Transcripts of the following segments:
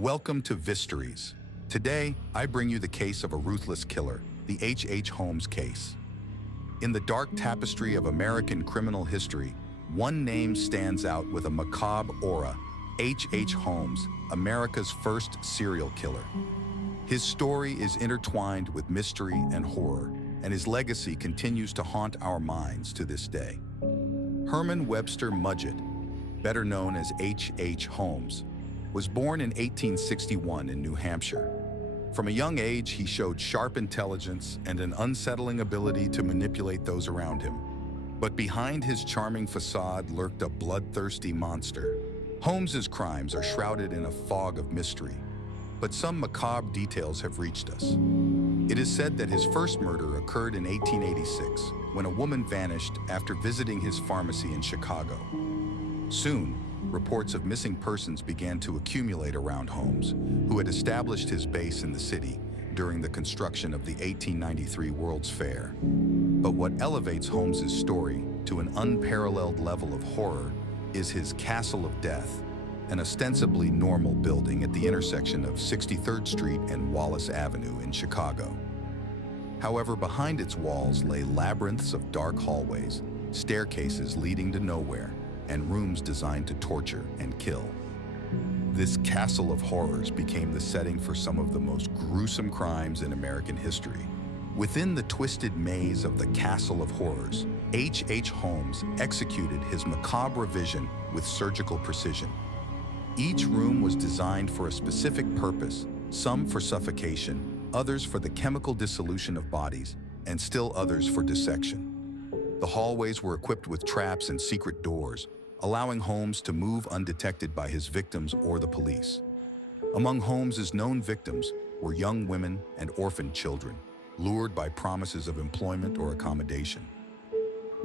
Welcome to Visteries. Today, I bring you the case of a ruthless killer, the H.H. Holmes case. In the dark tapestry of American criminal history, one name stands out with a macabre aura: H.H. Holmes, America's first serial killer. His story is intertwined with mystery and horror, and his legacy continues to haunt our minds to this day. Herman Webster Mudgett, better known as H.H. Holmes, was born in 1861 in New Hampshire. From a young age, he showed sharp intelligence and an unsettling ability to manipulate those around him. But behind his charming facade lurked a bloodthirsty monster. Holmes's crimes are shrouded in a fog of mystery, but some macabre details have reached us. It is said that his first murder occurred in 1886, when a woman vanished after visiting his pharmacy in Chicago. Soon, reports of missing persons began to accumulate around Holmes, who had established his base in the city during the construction of the 1893 World's Fair. But what elevates Holmes's story to an unparalleled level of horror is his Castle of Death, an ostensibly normal building at the intersection of 63rd Street and Wallace Avenue in Chicago. However, behind its walls lay labyrinths of dark hallways, staircases leading to nowhere, and rooms designed to torture and kill. This castle of horrors became the setting for some of the most gruesome crimes in American history. Within the twisted maze of the Castle of Horrors, H.H. Holmes executed his macabre vision with surgical precision. Each room was designed for a specific purpose, some for suffocation, others for the chemical dissolution of bodies, and still others for dissection. The hallways were equipped with traps and secret doors, allowing Holmes to move undetected by his victims or the police. Among Holmes's known victims were young women and orphaned children, lured by promises of employment or accommodation.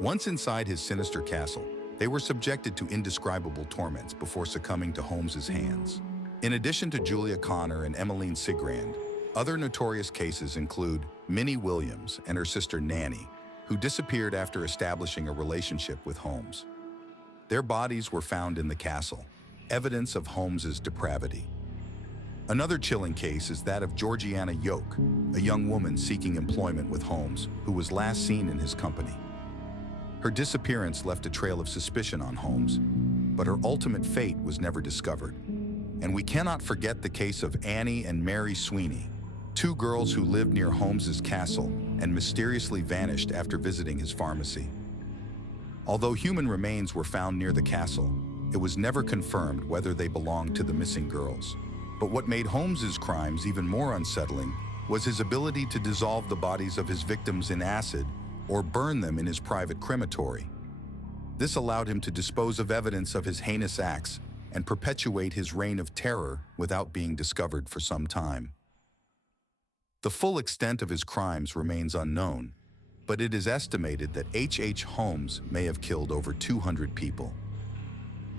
Once inside his sinister castle, they were subjected to indescribable torments before succumbing to Holmes's hands. In addition to Julia Connor and Emmeline Cigrand, other notorious cases include Minnie Williams and her sister Nanny, who disappeared after establishing a relationship with Holmes. Their bodies were found in the castle, evidence of Holmes's depravity. Another chilling case is that of Georgiana Yoke, a young woman seeking employment with Holmes, who was last seen in his company. Her disappearance left a trail of suspicion on Holmes, but her ultimate fate was never discovered. And we cannot forget the case of Annie and Mary Sweeney, two girls who lived near Holmes's castle and mysteriously vanished after visiting his pharmacy. Although human remains were found near the castle, it was never confirmed whether they belonged to the missing girls. But what made Holmes's crimes even more unsettling was his ability to dissolve the bodies of his victims in acid or burn them in his private crematory. This allowed him to dispose of evidence of his heinous acts and perpetuate his reign of terror without being discovered for some time. The full extent of his crimes remains unknown, but it is estimated that H.H. Holmes may have killed over 200 people.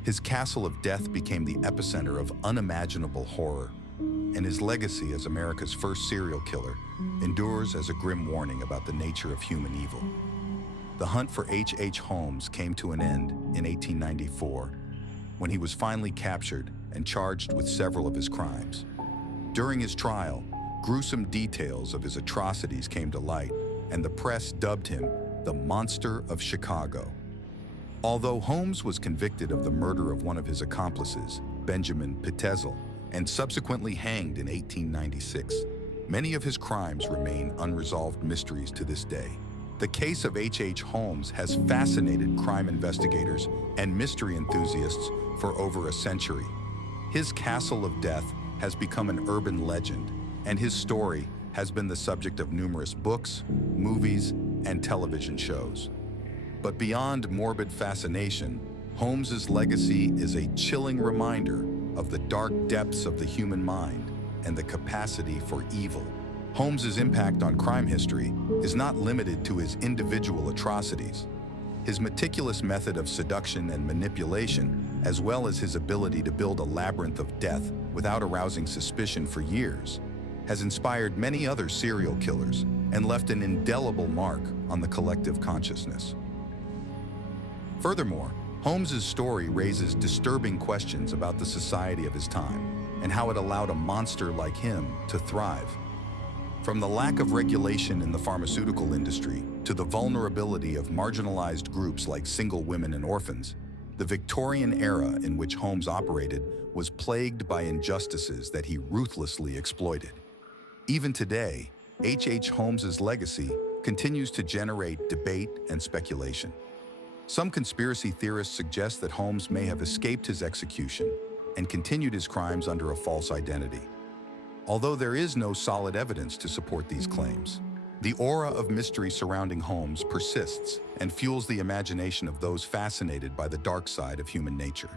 His Castle of Death became the epicenter of unimaginable horror, and his legacy as America's first serial killer endures as a grim warning about the nature of human evil. The hunt for H.H. Holmes came to an end in 1894, when he was finally captured and charged with several of his crimes. During his trial, gruesome details of his atrocities came to light, and the press dubbed him the Monster of Chicago. Although Holmes was convicted of the murder of one of his accomplices, Benjamin Pitezel, and subsequently hanged in 1896, many of his crimes remain unresolved mysteries to this day. The case of H.H. Holmes has fascinated crime investigators and mystery enthusiasts for over a century. His Castle of Death has become an urban legend, and his story has been the subject of numerous books, movies, and television shows. But beyond morbid fascination, Holmes's legacy is a chilling reminder of the dark depths of the human mind and the capacity for evil. Holmes's impact on crime history is not limited to his individual atrocities. His meticulous method of seduction and manipulation, as well as his ability to build a labyrinth of death without arousing suspicion for years, has inspired many other serial killers and left an indelible mark on the collective consciousness. Furthermore, Holmes's story raises disturbing questions about the society of his time. and how it allowed a monster like him to thrive. From the lack of regulation in the pharmaceutical industry to the vulnerability of marginalized groups like single women and orphans, the Victorian era in which Holmes operated was plagued by injustices that he ruthlessly exploited. Even today, H.H. Holmes's legacy continues to generate debate and speculation. Some conspiracy theorists suggest that Holmes may have escaped his execution and continued his crimes under a false identity. Although there is no solid evidence to support these claims, the aura of mystery surrounding Holmes persists and fuels the imagination of those fascinated by the dark side of human nature.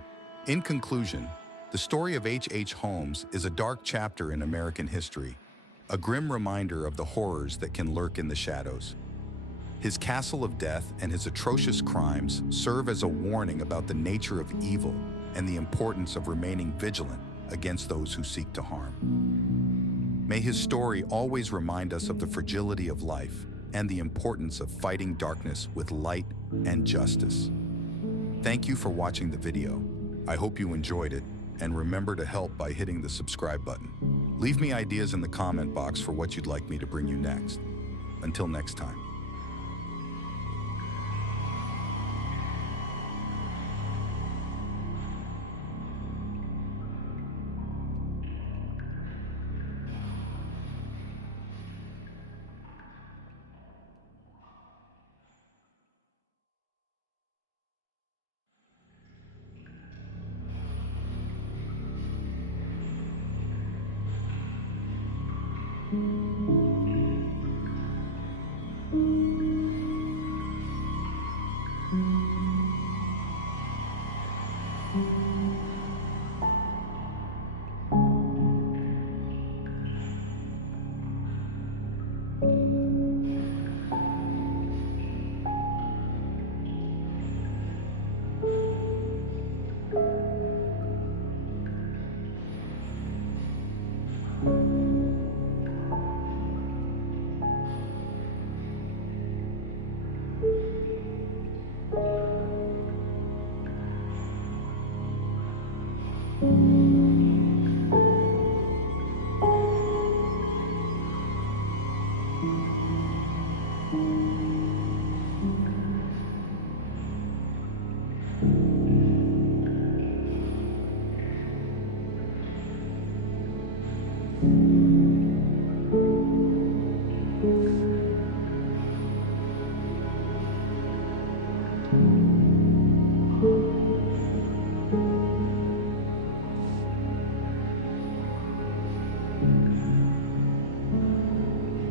In conclusion, the story of H.H. Holmes is a dark chapter in American history, a grim reminder of the horrors that can lurk in the shadows. His castle of death and his atrocious crimes serve as a warning about the nature of evil and the importance of remaining vigilant against those who seek to harm. May his story always remind us of the fragility of life and the importance of fighting darkness with light and justice. Thank you for watching the video. I hope you enjoyed it, and remember to help by hitting the subscribe button. Leave me ideas in the comment box for what you'd like me to bring you next. Until next time.